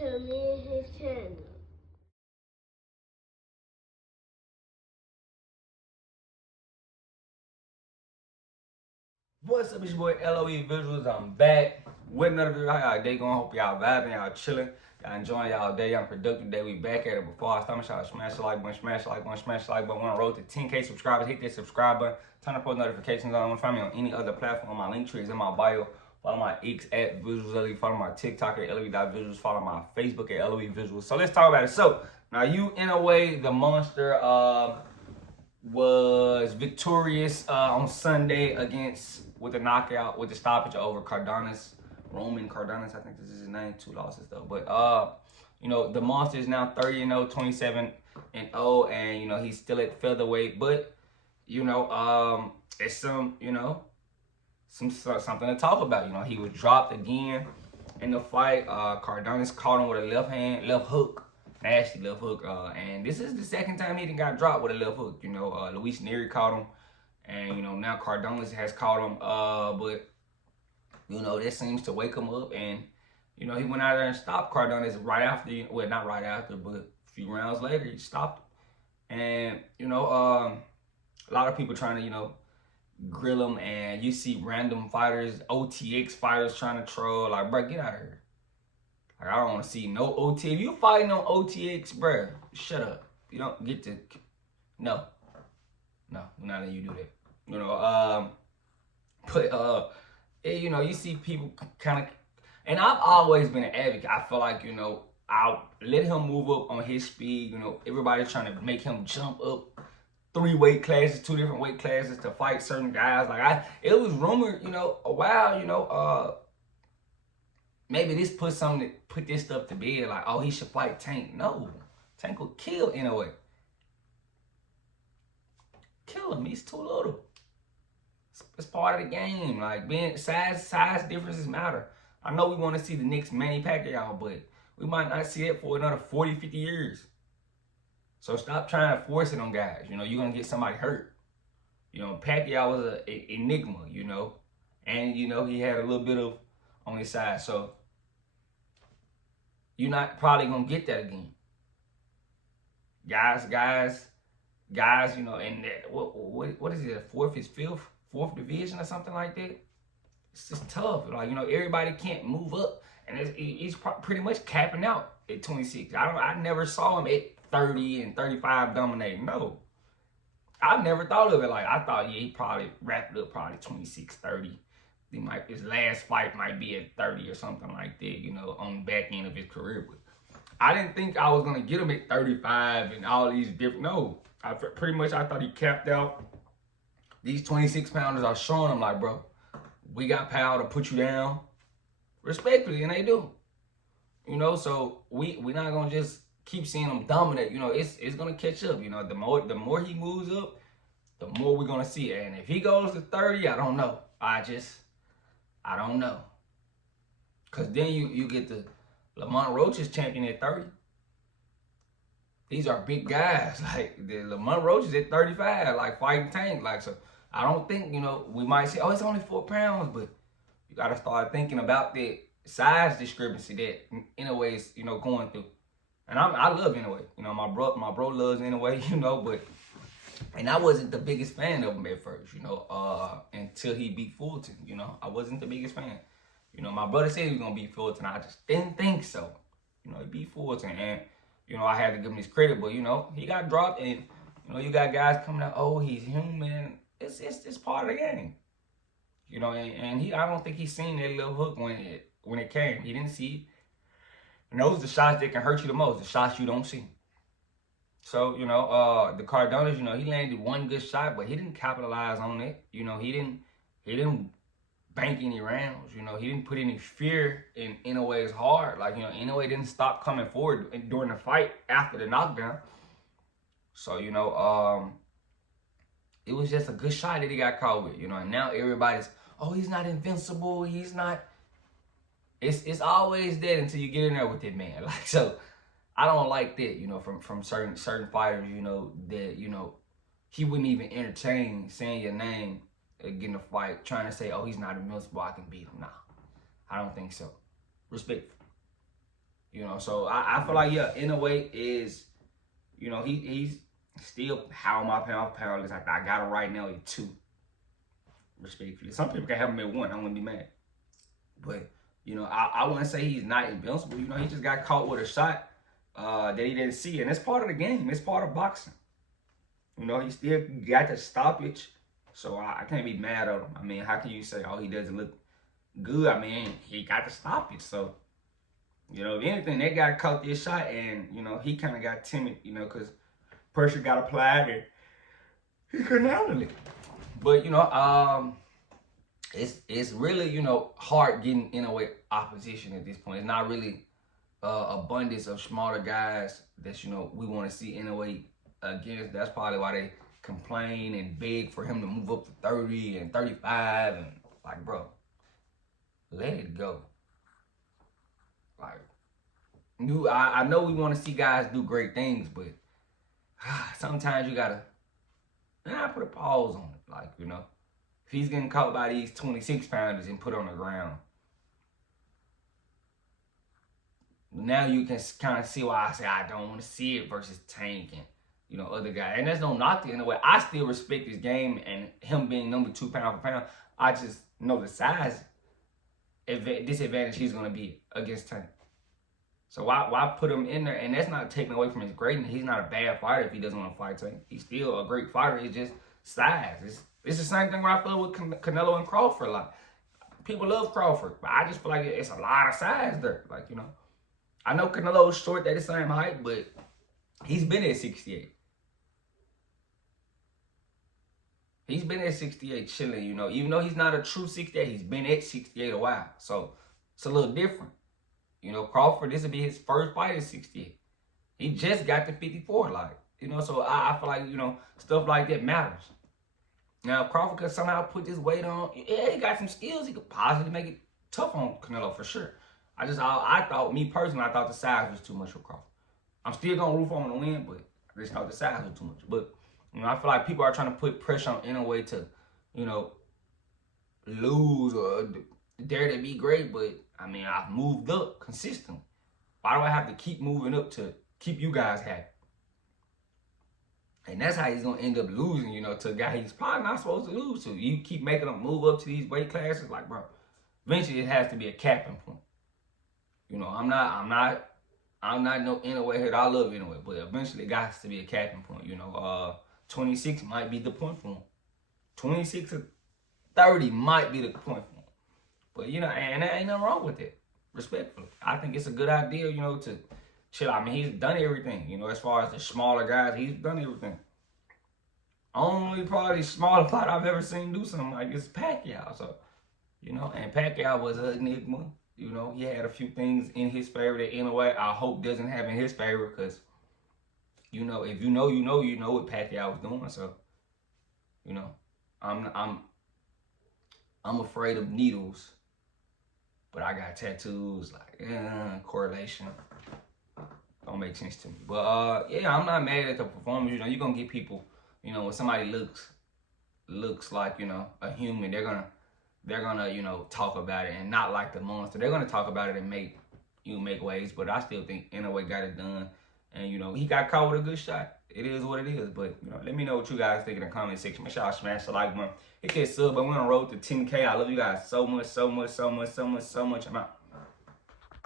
to me and his channel. What's up, it's your boy LOE Visuals. I'm back with another video. How y'all day going? Hope y'all vibing, y'all chilling, y'all enjoying y'all day, y'all productive day. We back at it. Before I start, make sure y'all smash the like button, smash the like button, smash the like button. We're on the road to 10K subscribers. Hit that subscribe button. Turn on post notifications on. Find me on any other platform. My link tree is in my bio. Follow my X at Visuals LOE. Follow my TikTok at LOE.Visuals. Follow my Facebook at LOE Visuals. So let's talk about it. So now you, Inoue, the monster, was victorious on Sunday with the knockout, with the stoppage over Roman Cardenas, I think this is his name. 2 losses though, but the monster is now 30-0, 27-0, and he's still at featherweight, but it's something to talk about. He was dropped again in the fight. Cardenas caught him with a left hook. Nasty left hook, and this is the second time he got dropped with a left hook. Luis Neri caught him, and now Cardenas has caught him. But that seems to wake him up, and he went out there and stopped Cardenas right after. Well, not right after, but a few rounds later, he stopped him. And a lot of people trying to grill him, and you see random fighters, OTX fighters trying to troll. Like, bro, get out of here. Like, I don't want to see no OT. If you fighting on OTX, bruh, shut up. You don't get to. No, we're not letting you do that. You see people kind of, and I've always been an advocate. I feel like I'll let him move up on his speed. Everybody's trying to make him jump up 3 weight classes, 2 different weight classes to fight certain guys. Like it was rumored, a while, maybe this put this stuff to bed, like, oh, he should fight Tank. No, Tank will kill Inoue. Kill him. He's too little. It's part of the game. Like, being size differences matter. I know we want to see the next Manny Pacquiao, but we might not see it for another 40, 50 years. So stop trying to force it on guys. You're gonna get somebody hurt. Pacquiao was an enigma. And he had a little bit of on his side. So you're not probably gonna get that again. Guys, and what is it? Fourth division or something like that. It's just tough. Like, everybody can't move up, and he's pretty much capping out at 26. I never saw him at 30 and 35 dominating. No, I never thought of it. Like, I thought, he probably wrapped it up probably 26, 30. His last fight might be at 30 or something like that, on the back end of his career. But I didn't think I was gonna get him at 35 and all these different. No, I thought he capped out. These 26 pounders are showing him, like, bro, we got power to put you down respectfully, and they do. So we're not gonna just keep seeing him dominate. It's gonna catch up. The more he moves up, the more we're gonna see. And if he goes to 30, I don't know. I don't know. Because then you get the Lamont Roach's champion at 30. These are big guys. Like, the Lamont Roach is at 35, like, fighting Tank. Like, so I don't think, we might say, oh, it's only 4 pounds. But you got to start thinking about the size discrepancy that Inoue is, going through. And I love Inoue. My bro loves Inoue, but. And I wasn't the biggest fan of him at first, until he beat Fulton. I wasn't the biggest fan. My brother said he was going to beat Fulton. I just didn't think so. He beat Fulton. And, I had to give him his credit. But, he got dropped. And, you got guys coming out, oh, he's human. It's part of the game. And I don't think he's seen that little hook when it came. He didn't see it. And those are the shots that can hurt you the most, the shots you don't see. So, the Cardenas, he landed 1 good shot, but he didn't capitalize on it. He didn't bank any rounds. He didn't put any fear in Inoue's heart. Like, Inoue didn't stop coming forward during the fight after the knockdown. So, it was just a good shot that he got caught with, and now everybody's, oh, he's not invincible. He's not. It's always that until you get in there with it, man. Like, so. I don't like that, from certain fighters, that, he wouldn't even entertain saying your name, getting a fight, trying to say, oh, he's not invincible, I can beat him. Nah, I don't think so. Respect. You know, so I feel like, yeah, Inoue is, you know, he's still how my pound for pound is. Like, I got him right now at 2, respectfully. Some people can have him at 1. I'm gonna be mad, but you know, I wouldn't say he's not invincible. You know, he just got caught with a shot that he didn't see, and it's part of the game. It's part of boxing. You know, he still got the stoppage, so I can't be mad at him. I mean, how can you say, oh, he doesn't look good? I mean, he got the stoppage, so you know, if anything, that guy caught this shot, and you know, he kind of got timid, you know, because pressure got applied, and he couldn't handle it. But you know, it's really, you know, hard getting in a way opposition at this point. It's not really abundance of smaller guys that, you know, we want to see in a way against. That's probably why they complain and beg for him to move up to 30 and 35, and like, bro, let it go. Like, I know we want to see guys do great things, but sometimes you gotta put a pause on it. Like, you know, if he's getting caught by these 26 pounders and put on the ground, now you can kind of see why I say I don't want to see it versus Tank and, you know, other guys. And there's no knock to Inoue. I still respect his game and him being number 2 pound for pound. I just know the size disadvantage he's going to be against Tank. So why put him in there? And that's not taking away from his greatness. He's not a bad fighter if he doesn't want to fight Tank. He's still a great fighter. It's just size. It's the same thing where I feel with Canelo and Crawford. Like, people love Crawford, but I just feel like it's a lot of size there. Like, you know, I know Canelo's short, they're the same height, but he's been at 68. He's been at 68 chilling, you know. Even though he's not a true 68, he's been at 68 a while. So it's a little different. You know, Crawford, this will be his first fight at 68. He just got to 54, like, you know, so I feel like, you know, stuff like that matters. Now, if Crawford could somehow put this weight on, yeah, he got some skills. He could possibly make it tough on Canelo for sure. I thought, me personally, I thought the size was too much for Crawford. I'm still going to root for him to win, but I just thought the size was too much. But, you know, I feel like people are trying to put pressure on Inoue to, you know, lose or dare to be great. But, I mean, I've moved up consistently. Why do I have to keep moving up to keep you guys happy? And that's how he's going to end up losing, you know, to a guy he's probably not supposed to lose to. You keep making him move up to these weight classes, like, bro, eventually it has to be a capping point. You know, I'm not no Inoue head. I love Inoue, but eventually it has to be a capping point. You know, 26 might be the point for him. 26 to 30 might be the point for him. But, you know, and there ain't nothing wrong with it, respectfully. I think it's a good idea, you know, to chill. I mean, he's done everything, you know, as far as the smaller guys, he's done everything. Only probably smaller fighter I've ever seen do something like this is Pacquiao. So, you know, and Pacquiao was an enigma. You know, he had a few things in his favor that Inoue I hope doesn't have in his favor, because, you know, if you know what Pacquiao was doing. So, you know, I'm afraid of needles, but I got tattoos. Like, correlation don't make sense to me. But yeah, I'm not mad at the performance. You know, you're gonna get people. You know, when somebody looks like, you know, a human, they're gonna, you know, talk about it, and not like the monster. They're gonna talk about it and make waves. But I still think Inoue got it done, and you know, he got caught with a good shot. It is what it is. But you know, let me know what you guys think in the comment section. Make sure y'all smash the like button, hit that sub. But we're on the road to 10K. I love you guys so much. I'm out.